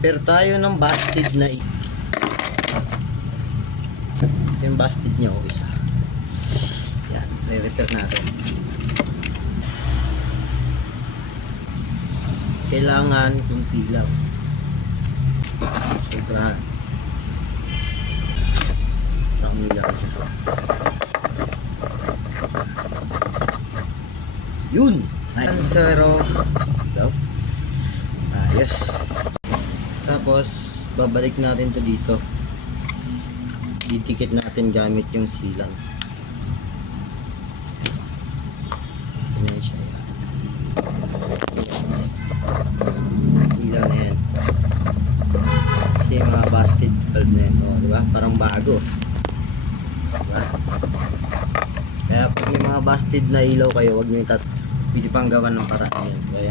Repair tayo ng busted na yung busted niya o isa. Yan, re-repair natin. Kailangan kunti lang. Sobrahan. Marami lang siya. Yun! Zero. Ayos. Tapos, babalik natin to dito. Didikit natin gamit yung silang. Ayan siya. Ilaw na yan. Kasi yung mga busted bulb na yan. O, diba? Parang bago. Diba? Kaya pag may mga busted na ilaw kayo, huwag nyo pwede pang gawan ng paraan yan. Kaya